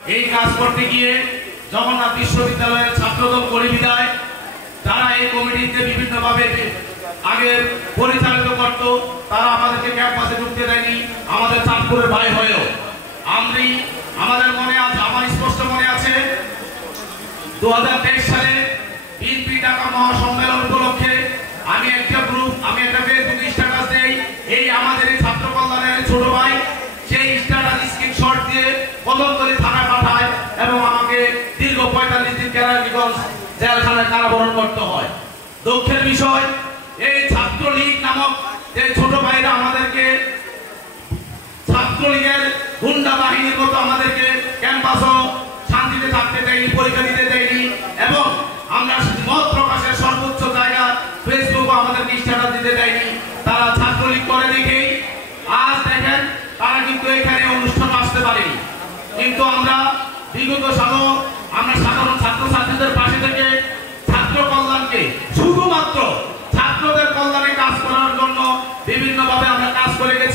এই কাজ করতে গিয়ে জগন্নাথ বিশ্ববিদ্যালয়ের ছাত্রদল কর্মীরাই যারা এই কমিটিতে বিভিন্নভাবে আগে পরিচালিত করত, তারা আমাদেরকে ক্যাম্পাসে ঢুকতে দেয়নি। আমাদের চাঁদপুরের ভাই হয়েও আমাদের মনে আছে, আমার স্পষ্ট মনে আছে 2023 সালে বিএনপি ঢাকা মহাসম্মেলন উপলক্ষে আমি একটা ফেসবুক স্ট্যাটাস দেই। এই আমাদের এই ছাত্র কল্যাণের ছোট ভাই সেই স্ট্যাটাস স্ক্রিনশট দিয়ে কদমতলী থানায় পাঠায় এবং আমাকে দীর্ঘ 45 দিন কেরানীগঞ্জ জেলখানায় কারাবরণ করতে হয়। দুঃখের বিষয়, এই ছাত্রলীগ নামক যে ছোট ভাইরা আমাদেরকে ছাত্রলীগের গুন্ডা বাহিনীর মতো আমাদেরকে ক্যাম্পাসও শান্তিতে থাকতে দেয়নি, পরীক্ষা দিতে দেয়নি এবং আমরা মত প্রকাশের সর্বোচ্চ জায়গা ফেসবুকও আমাদেরকে স্ট্যাটাস দিতে দেয়নি। তারা ছাত্রলীগ করে দেখেই আজ দেখেন তারা কিন্তু এখানে অনুষ্ঠান আসতে পারেনি। কিন্তু আমরা বিগত সালও আমরা সাধারণ ছাত্রছাত্রীদের পাশে থেকে ছাত্র কল্যাণকে শুধুমাত্র ছাত্রদের কল্যাণে কাজ করার জন্য বিভিন্নভাবে আমরা কাজ করে গেছি।